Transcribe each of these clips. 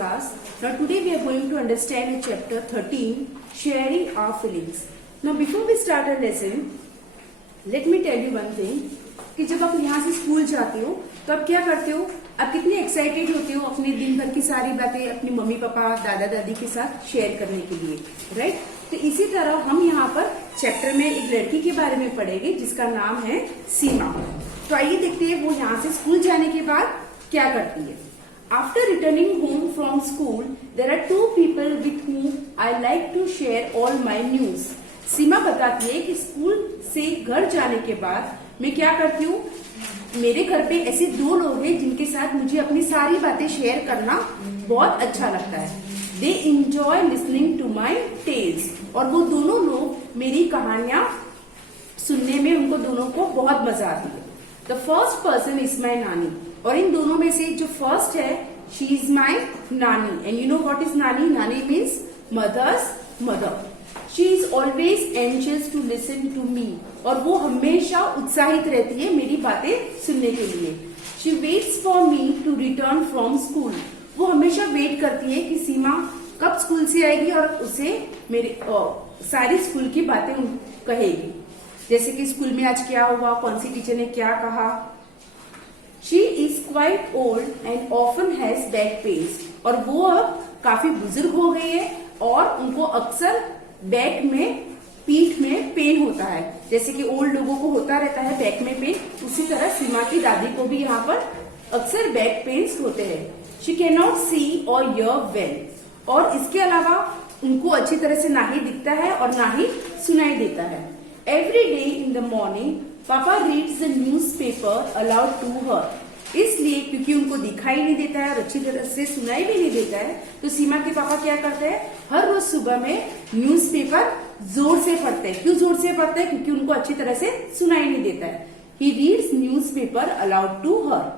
class. Now today we are going to understand chapter 13, sharing our feelings. Now before we start our lesson, let me tell you one thing कि जब आप यहाँ से school जाते हो तो आप क्या करते हो, आप कितने एक्साइटेड होते हो अपने दिन भर की सारी बातें अपनी मम्मी पापा दादा दादी के साथ शेयर करने के लिए, राइट। तो इसी तरह हम यहाँ पर चैप्टर में एक लड़की के बारे में पढ़ेंगे जिसका नाम है सीमा। तो आइए देखते हैं वो यहाँ से स्कूल जाने के बाद क्या करती है। After returning home from school, there are two people with whom I like to share all my news. सीमा बताती है कि स्कूल से घर जाने के बाद मैं क्या करती हूँ, मेरे घर पे ऐसे दो लोग हैं जिनके साथ मुझे अपनी सारी बातें शेयर करना बहुत अच्छा लगता है। They enjoy listening to my tales. और वो दोनों लोग मेरी कहानियां सुनने में उनको दोनों को बहुत मजा आती है। The first person is my नानी। और इन दोनों में से जो फर्स्ट है, she is my nani. And you know what is nani? Nani means mother's mother. She is always anxious to listen to me. और वो हमेशा उत्साहित रहती है मेरी बातें सुनने के लिए। She waits for me to return from school. वो हमेशा वेट करती है कि सीमा कब स्कूल से आएगी और उसे मेरे सारी स्कूल की बातें कहेगी, जैसे कि स्कूल में आज क्या हुआ, कौन सी टीचर ने क्या कहा। She is quite old and often has back pains. और वो अब काफी बुजुर्ग हो गई है और उनको अक्सर बैक में, पीठ में पेन होता है। जैसे कि ओल्ड लोगों को होता रहता है बैक में पेन, उसी तरह सीमा की दादी को भी यहाँ पर अक्सर बैक पेन्स होते हैं। She cannot see or hear well. और इसके अलावा उनको अच्छी तरह से ना ही दिखता है और ना ही सुनाई देता है। Every day in the morning, papa reads the newspaper aloud to her. इसलिए क्योंकि उनको दिखाई नहीं देता है और अच्छी तरह से सुनाई भी नहीं देता है, तो सीमा के पापा क्या करते हैं, हर रोज सुबह में न्यूज़पेपर जोर से पढ़ते हैं। क्यों जोर से पढ़ते हैं? क्योंकि उनको अच्छी तरह से सुनाई नहीं देता है। He reads newspaper aloud to her.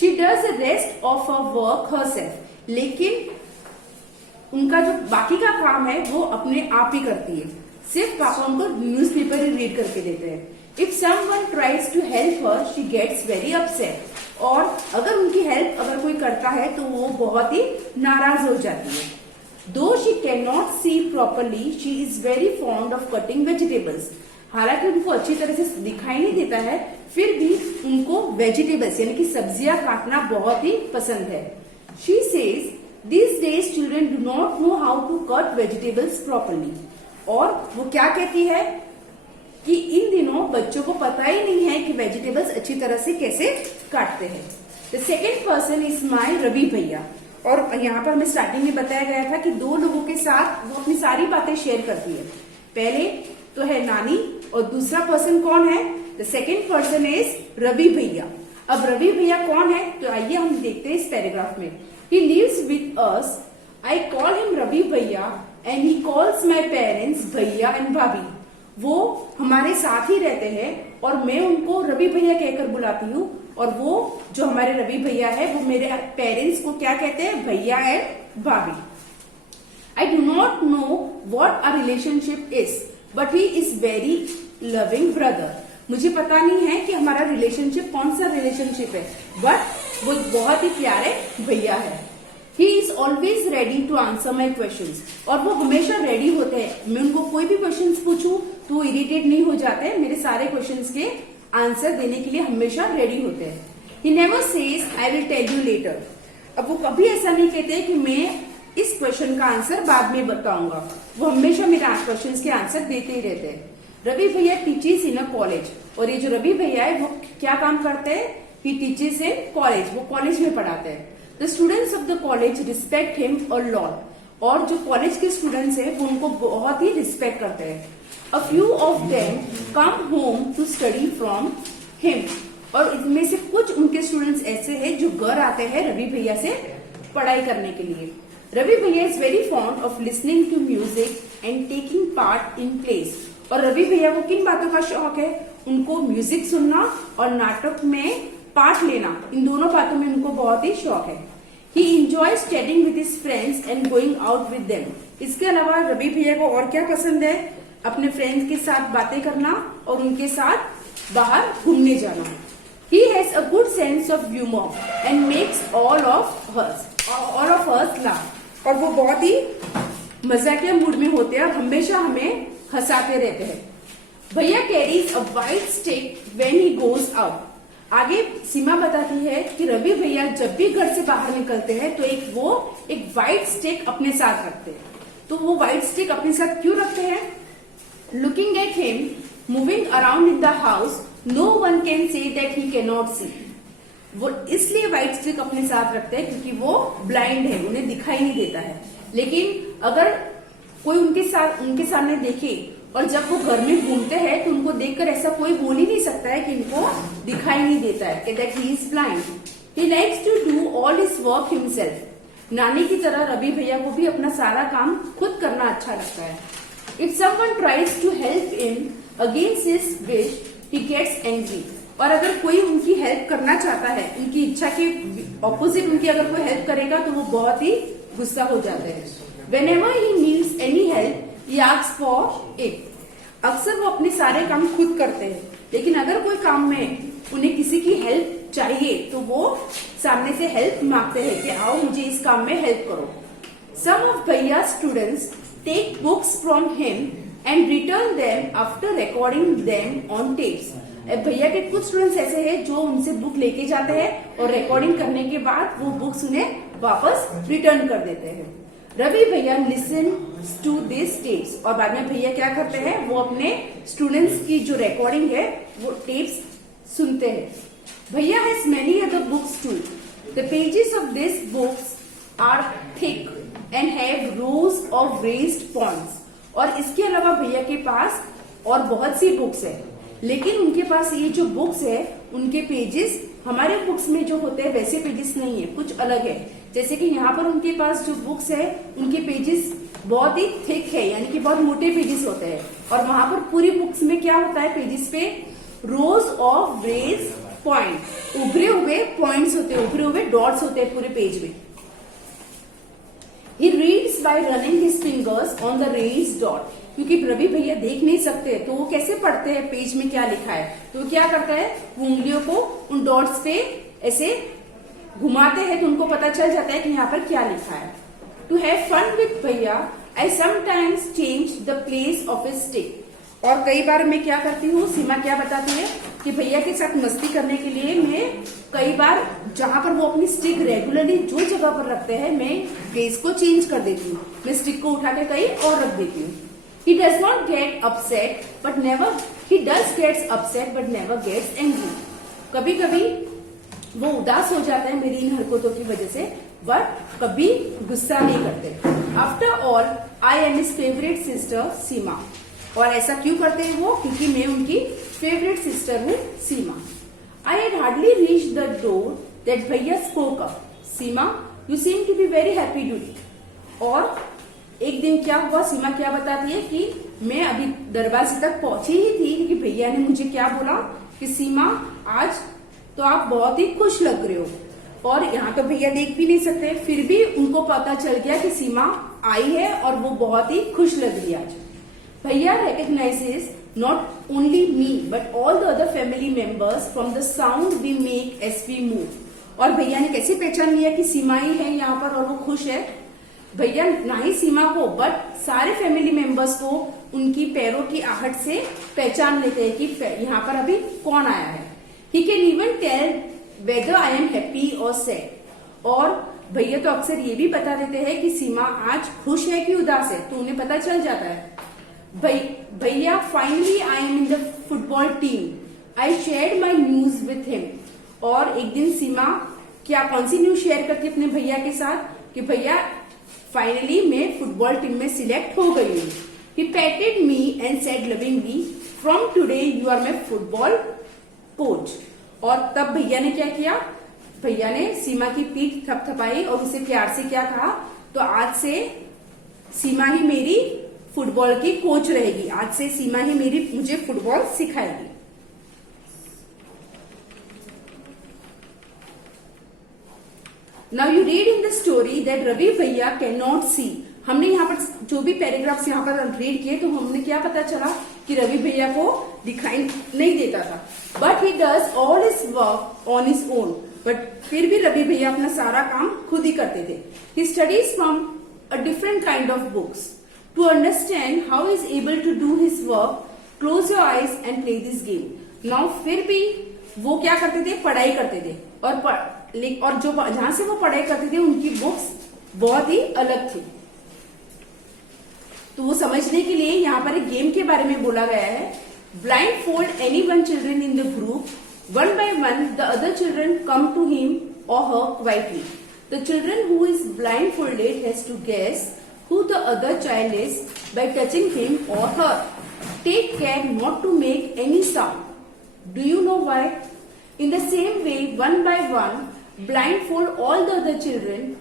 She does the rest of a work herself. लेकिन उनका जो बाकी का काम है वो अपने आप ही करती है। सिर्फ पापा उनको न्यूज़पेपर ही रीड करके देते हैं। If someone tries to help her, she gets very upset. और अगर उनकी हेल्प अगर कोई करता है तो वो बहुत ही नाराज हो जाती है। Though she cannot see properly, she is very fond of cutting vegetables. हालांकि उनको अच्छी तरह से दिखाई नहीं देता है, फिर भी उनको वेजिटेबल्स यानी कि सब्जियां काटना बहुत ही पसंद है। She says, these days children do not know how to cut vegetables properly. और वो क्या कहती है कि इन दिनों बच्चों को पता ही नहीं है कि वेजिटेबल्स अच्छी तरह से कैसे काटते हैं। The second person is my Ravi bhaiya. और यहाँ पर हमें स्टार्टिंग में बताया गया था कि दो लोगों के साथ वो अपनी सारी बातें शेयर करती है। पहले तो है नानी और दूसरा पर्सन कौन है? The second person is Ravi bhaiya. अब रवि भैया कौन है? तो आइए हम देखते हैं इस पैराग्राफ में। He lives with us. I call him Ravi भैया and he calls my parents भैया एंड भाभी। वो हमारे साथ ही रहते हैं और मैं उनको रवि भैया कहकर बुलाती हूँ, और वो जो हमारे रवि भैया है वो मेरे पेरेंट्स को क्या कहते हैं? Bhaiya and bhabhi. I do not know what our relationship is but he is very loving brother. मुझे पता नहीं है कि हमारा रिलेशनशिप कौन सा रिलेशनशिप है, बट वो बहुत ही प्यारे भैया है। He is always ready to answer my questions. और वो हमेशा रेडी होते हैं। मैं उनको कोई भी क्वेश्चंस पूछूं तो वो इरिटेट नहीं हो जाते हैं, मेरे सारे क्वेश्चंस के आंसर देने के लिए हमेशा रेडी होते हैं। He never says I will tell you later. अब वो कभी ऐसा नहीं कहते कि मैं इस क्वेश्चन का आंसर बाद में बताऊंगा। वो हमेशा मेरे क्वेश्चंस के आंसर देते ही रहते हैं। रवि भैया टीचर्स इन अ कॉलेज। और ये जो रवि भैया है वो क्या काम करते हैं? He teaches in college. वो कॉलेज में पढ़ाते हैं। The students of the college respect him a lot. और जो कॉलेज के स्टूडेंट्स हैं वो उनको बहुत ही रिस्पेक्ट करते हैं। A few of them come home to study from him. और इनमें से कुछ उनके स्टूडेंट्स ऐसे हैं जो घर आते हैं रवि भैया से पढ़ाई करने के लिए। Ravi bhaiya is very fond of listening to music and taking part in plays. और रवि भैया को किन बातों का शौक है? उनको म्यूजिक सुनना और नाटक में पार्ट लेना, इन दोनों बातों में उनको बहुत ही शौक है। He enjoys studying with his friends and going out with them. इसके अलावा रवि भैया को और क्या पसंद है? अपने फ्रेंड्स के साथ बातें करना और उनके साथ बाहर घूमने जाना। He has a good sense of humor and makes all of us. All of us laugh, और वो बहुत ही मजाकिया मूड में होते हैं और हमेशा हमें हंसाते रहते हैं। भैया carries a white stick when he goes out. आगे सीमा बताती है कि रवि भैया जब भी घर से बाहर निकलते हैं तो एक व्हाइट स्टिक अपने साथ रखते हैं। तो वो व्हाइट स्टिक अपने साथ क्यों रखते हैं? Looking at him moving around in the house no one can say that he can not see. वो इसलिए व्हाइट स्टिक अपने साथ रखते हैं क्योंकि वो ब्लाइंड है, उन्हें दिखाई नहीं देता है। लेकिन अगर कोई उनके सामने देखे और जब वो घर में घूमते हैं तो उनको देखकर ऐसा कोई बोल ही नहीं सकता है कि इनको दिखाई नहीं देता है, that he is blind. He likes to do all his work himself. नानी की तरह रवि भैया को भी अपना सारा काम खुद करना अच्छा लगता है। If someone tries to help him against his wish he gets angry. और अगर कोई उनकी हेल्प करना चाहता है, उनकी इच्छा के ऑपोजिट उनकी अगर कोई हेल्प करेगा तो वो बहुत ही गुस्सा हो जाते हैं। Whenever he needs any help, he asks for it. अक्सर वो अपने सारे काम खुद करते हैं, लेकिन अगर कोई काम में उन्हें किसी की हेल्प चाहिए तो वो सामने से हेल्प मांगते हैं कि आओ मुझे इस काम में हेल्प करो। Some of Bhaiya's students take books from him and return them after recording them on tapes. भैया के कुछ स्टूडेंट्स ऐसे हैं जो उनसे बुक लेके जाते हैं और रिकॉर्डिंग करने के बाद वो बुक्स उन्हें वापस रिटर्न कर देते हैं। रवि भैया लिसन टू दिस टेप्स, और बाद में भैया क्या करते हैं, वो अपने स्टूडेंट्स की जो रिकॉर्डिंग है वो टेप्स सुनते हैं। Bhaiya has many other books too. The pages of this books are thick and have rows of raised points. और इसके अलावा भैया के पास और बहुत सी बुक्स है, लेकिन उनके पास ये जो बुक्स है उनके पेजेस हमारे बुक्स में जो होते हैं वैसे पेजेस नहीं है, कुछ अलग है। जैसे कि यहाँ पर उनके पास जो बुक्स है उनके पेजेस बहुत ही थिक है, यानी कि बहुत मोटे पेजेस होते हैं, और वहां पर पूरी बुक्स में क्या होता है, पेजेस पे रोज ऑफ रेज पॉइंट, उभरे हुए पॉइंट्स होते हैं, उभरे हुए डॉट्स होते हैं पूरे पेज में। He reads by running his fingers on the raised dot. क्योंकि रवि भैया देख नहीं सकते तो वो कैसे पढ़ते हैं पेज में क्या लिखा है, तो क्या करता है, वो उंगलियों को उन डॉट्स पे ऐसे घुमाते हैं तो उनको पता चल जाता है कि यहाँ पर क्या लिखा है। टू हैव फन विथ भैया I sometimes change the place of A stick. और कई बार मैं क्या करती हूँ, सीमा क्या बताती है कि भैया के साथ मस्ती करने के लिए मैं कई बार जहां पर वो अपनी स्टिक रेगुलरली जो जगह पर रखते हैं मैं प्लेस को चेंज कर देती हूँ, मैं स्टिक को उठा के कहीं और रख देती हूँ। He does not get upset but never he does gets upset but never gets angry. कभी कभी वो उदास हो जाता है मेरी इन हरकतों की वजह से, बट कभी गुस्सा नहीं करते। After all, I am his favorite sister सीमा। और ऐसा क्यों करते हैं वो, क्योंकि मैं उनकी फेवरेट सिस्टर हूँ सीमा। I had hardly reached the door that भैया spoke up. Seema, you seem to be very happy today. और एक दिन क्या हुआ, सीमा क्या बताती है कि मैं अभी दरवाजे तक पहुंची ही थी कि भैया ने मुझे क्या बोला कि सीमा आज तो आप बहुत ही खुश लग रहे हो। और यहाँ तो भैया देख भी नहीं सकते, फिर भी उनको पता चल गया कि सीमा आई है और वो बहुत ही खुश लग रही है आज। Bhaiya recognises not only me but all the other family members from the sound we make as we move. और भैया ने कैसे पहचान लिया कि सीमा ही है यहाँ पर और वो खुश है? भैया ना ही सीमा को बट सारे फैमिली मेंबर्स को उनकी पैरों की आहट से पहचान लेते हैं कि यहाँ पर अभी कौन आया है। He can even tell whether I am happy और सैड। और भैया तो अक्सर ये भी बता देते हैं कि सीमा आज खुश है कि उदास है, तो उन्हें पता चल जाता है। भैया finally I am in the football team I shared my news with him. और एक दिन सीमा क्या कौन सी न्यूज शेयर करती है अपने भैया के साथ कि भैया फाइनली मैं फुटबॉल टीम में सिलेक्ट हो गई हूँ। He patted me and said lovingly, "From today you are my football coach." और तब भैया ने क्या किया, भैया ने सीमा की पीठ थपथपाई और उसे प्यार से क्या कहा, तो आज से सीमा ही मेरी फुटबॉल की कोच रहेगी, आज से सीमा ही मेरी मुझे फुटबॉल सिखाएगी। Now you read in the story that Ravi bhaiya cannot see। हमने यहाँ पर जो भी पैराग्राफ्स यहाँ पर रीड किए तो हमने क्या पता चला कि रवि भैया को दिखाई नहीं देता था, but he does all his work on his own. But फिर भी रवि भैया अपना सारा काम खुद ही करते थे. He studies from a different kind of books to understand how is able to do his work. Close your eyes and play this game. Now फिर भी वो क्या करते थे, पढ़ाई करते थे. और जो जहां से वो पढ़ाई करते थे उनकी बुक्स बहुत ही अलग थी. तो वो समझने के लिए यहाँ पर एक गेम के बारे में बोला गया है. Blind fold any one children in the group. One by one, the other children come to him or her quietly. The children who is blindfolded has to guess who the other child is by touching him or her. Take care not to make any sound. Do you know why? In the same way, one by one, blindfold all the other children.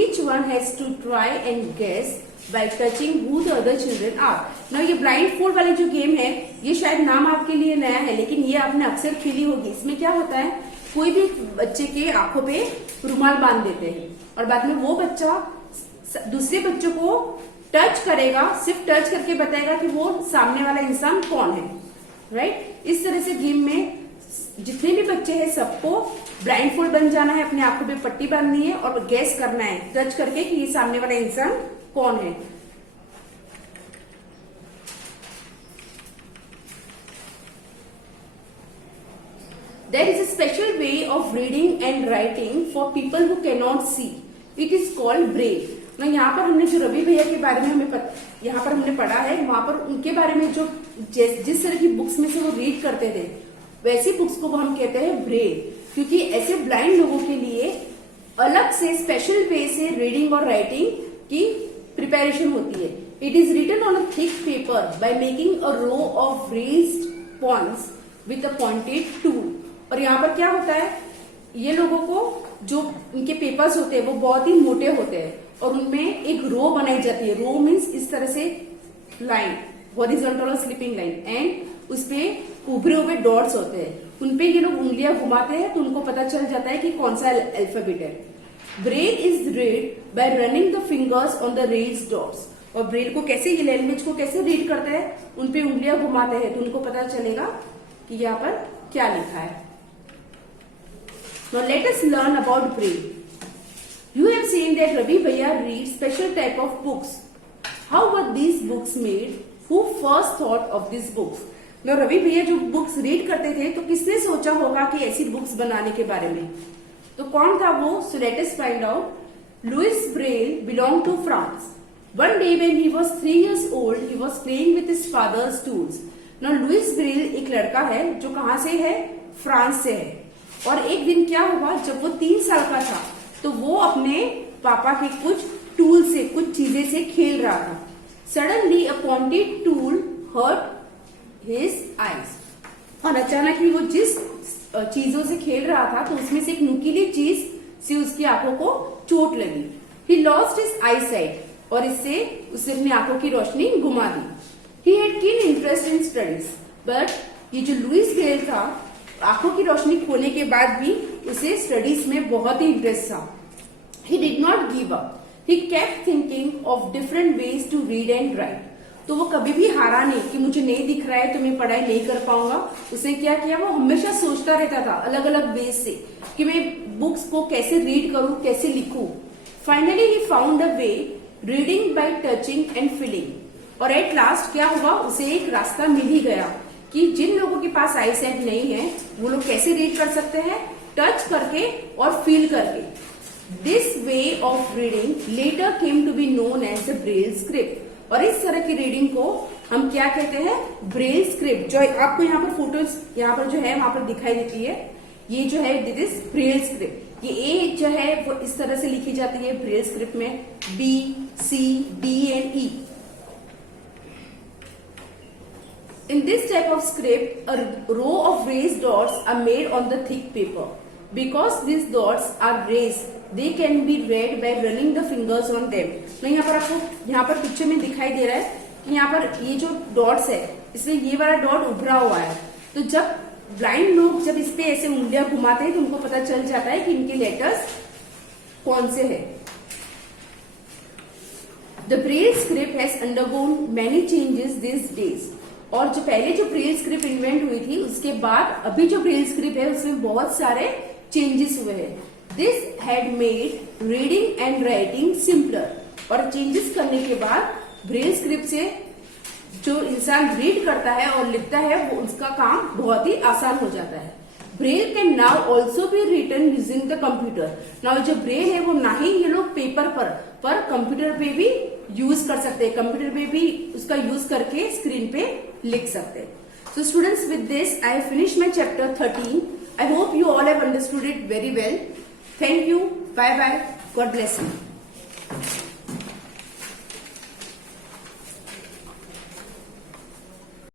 Each one has to try and guess by touching who the other children are. Now ये blindfold वाली जो game है, ये शायद नाम आपके लिए नया है, लेकिन ये आपने अक्सर खेली होगी. इसमें क्या होता है, कोई भी बच्चे के आंखों पे रुमाल बांध देते हैं और बाद में वो बच्चा दूसरे बच्चों को टच करेगा, सिर्फ टच करके बताएगा कि वो सामने वाला इंसान कौन है. राइट? इस तरह से गेम में जितने भी बच्चे हैं सबको ब्लाइंडफोल्ड बन जाना है, अपने आंखों पे पट्टी बांधनी है और गैस करना है टच करके कि ये सामने वाला इंसान कौन है. There is a special way of reading and writing for people who cannot see. It is called braille. ना यहाँ पर हमने जो रवि भैया के बारे में यहाँ पर हमने पढ़ा है, वहां पर उनके बारे में जो जिस तरह की बुक्स में से वो रीड करते थे वैसी बुक्स को वो हम कहते हैं ब्रेल. क्योंकि ऐसे ब्लाइंड लोगों के लिए अलग से स्पेशल वे से रीडिंग और राइटिंग की प्रिपेरेशन होती है. It is written on a thick paper by making a row of raised points with a pointed tool. और यहाँ पर क्या होता है, ये लोगों को जो उनके पेपर्स होते हैं वो बहुत ही मोटे होते हैं और उनमें एक रो बनाई जाती है. रो मीन्स इस तरह से लाइन, हॉरिजॉन्टल और स्लिपिंग लाइन, एंड उसपे उभरे हुए डॉट्स होते हैं. उनपे ये लोग उंगलियां घुमाते हैं तो उनको पता चल जाता है कि कौन सा अल्फाबेट है. Braille is read by running the fingers on the raised dots. और ब्रेल को कैसे, ये लैंग्वेज को कैसे रीड करते हैं, उनपे उंगलियां घुमाते हैं तो उनको पता चलेगा कि यहाँ पर क्या लिखा है. Now let us learn about braille. You have seen that Ravi Bhaiya reads special type of books. How were these books made? Who first thought of these books? Now Ravi भैया जो बुक्स रीड करते थे तो किसने सोचा होगा कि ऐसी बुक्स बनाने के बारे में, तो कौन था वो? So let us find out. Louis Braille belonged to France. One day when he was 3 years old, he was playing with his father's tools. Now Louis Braille एक लड़का है जो कहाँ से है? फ्रांस से है. और एक दिन क्या हुआ, जब वो 3 साल का था तो वो अपने पापा के कुछ टूल से, कुछ चीजें से खेल रहा था. Suddenly a pointed tool hurt his eyes. और अचानक ही वो जिस चीजों से खेल रहा था तो उसमें से एक नुकीली चीज से उसकी आंखों को चोट लगी. He lost his eyesight और इससे उसने अपनी आंखों की रोशनी घुमा दी. He had keen interest in studies, but ये जो लुइस ब्रेल था, आंखों की रोशनी खोने के बाद भी उसे स्टडीज में बहुत ही इंटरेस्ट था. He did not give up. He kept thinking of different ways to read and write. तो वो कभी भी हारा नहीं कि मुझे नहीं दिख रहा है तो मैं पढ़ाई नहीं कर पाऊंगा. उसने क्या किया, वो हमेशा सोचता रहता था अलग अलग वेज से कि मैं बुक्स को कैसे रीड करूं, कैसे लिखूं. Finally he found a way, reading by touching and feeling. और एट लास्ट क्या हुआ, उसे एक रास्ता मिल ही गया कि जिन लोगों के पास आई साइट नहीं है वो लोग कैसे रीड कर सकते हैं, टच करके और फील करके. This way of reading letter came to be known as the Braille script. और इस तरह की रीडिंग को हम क्या कहते हैं? Braille script. जो आपको यहाँ पर फोटोज यहाँ पर जो है वहां पर दिखाई देती है, ये जो है दिस इज ब्रेल स्क्रिप्ट. ये ए जो है वो इस तरह से लिखी जाती है ब्रेल स्क्रिप्ट में, B, C, D and E. In this type of script, a row of raised dots are made on the thick paper. Because these dots are raised, they can be read by running the fingers on them. तो यहाँ पर आपको यहाँ पर picture में दिखाई दे रहा है कि यहाँ पर ये जो डॉट्स है, इसमें ये वाला डॉट उभरा हुआ है. तो जब ब्लाइंड लोग जब इस पे ऐसे उंगलियां घुमाते हैं तो उनको पता चल जाता है कि इनके लेटर्स कौन से है. The Braille script has undergone many changes these days. और जो पहले जो ब्रेल स्क्रिप्ट इन्वेंट हुई थी उसके बाद अभी जो ब्रेल स्क्रिप्ट है उसमें बहुत सारे चेंजेस हुए हैं। This had made reading and writing simpler, और चेंजेस करने के बाद ब्रेल स्क्रिप्ट से जो इंसान रीड करता है और लिखता है वो उसका काम बहुत ही आसान हो जाता है। Braille can now also be written using the computer. Now जो ब्रेल है वो ना ही ये लोग पेपर पर कंप्यूटर पे भी यूज कर सकते हैं, कंप्यूटर पे भी उसका यूज करके स्क्रीन पे लिख सकते हैं। So students, with this I have finished my chapter 13. I hope you all have understood it very well. Thank you. Bye bye. God bless you.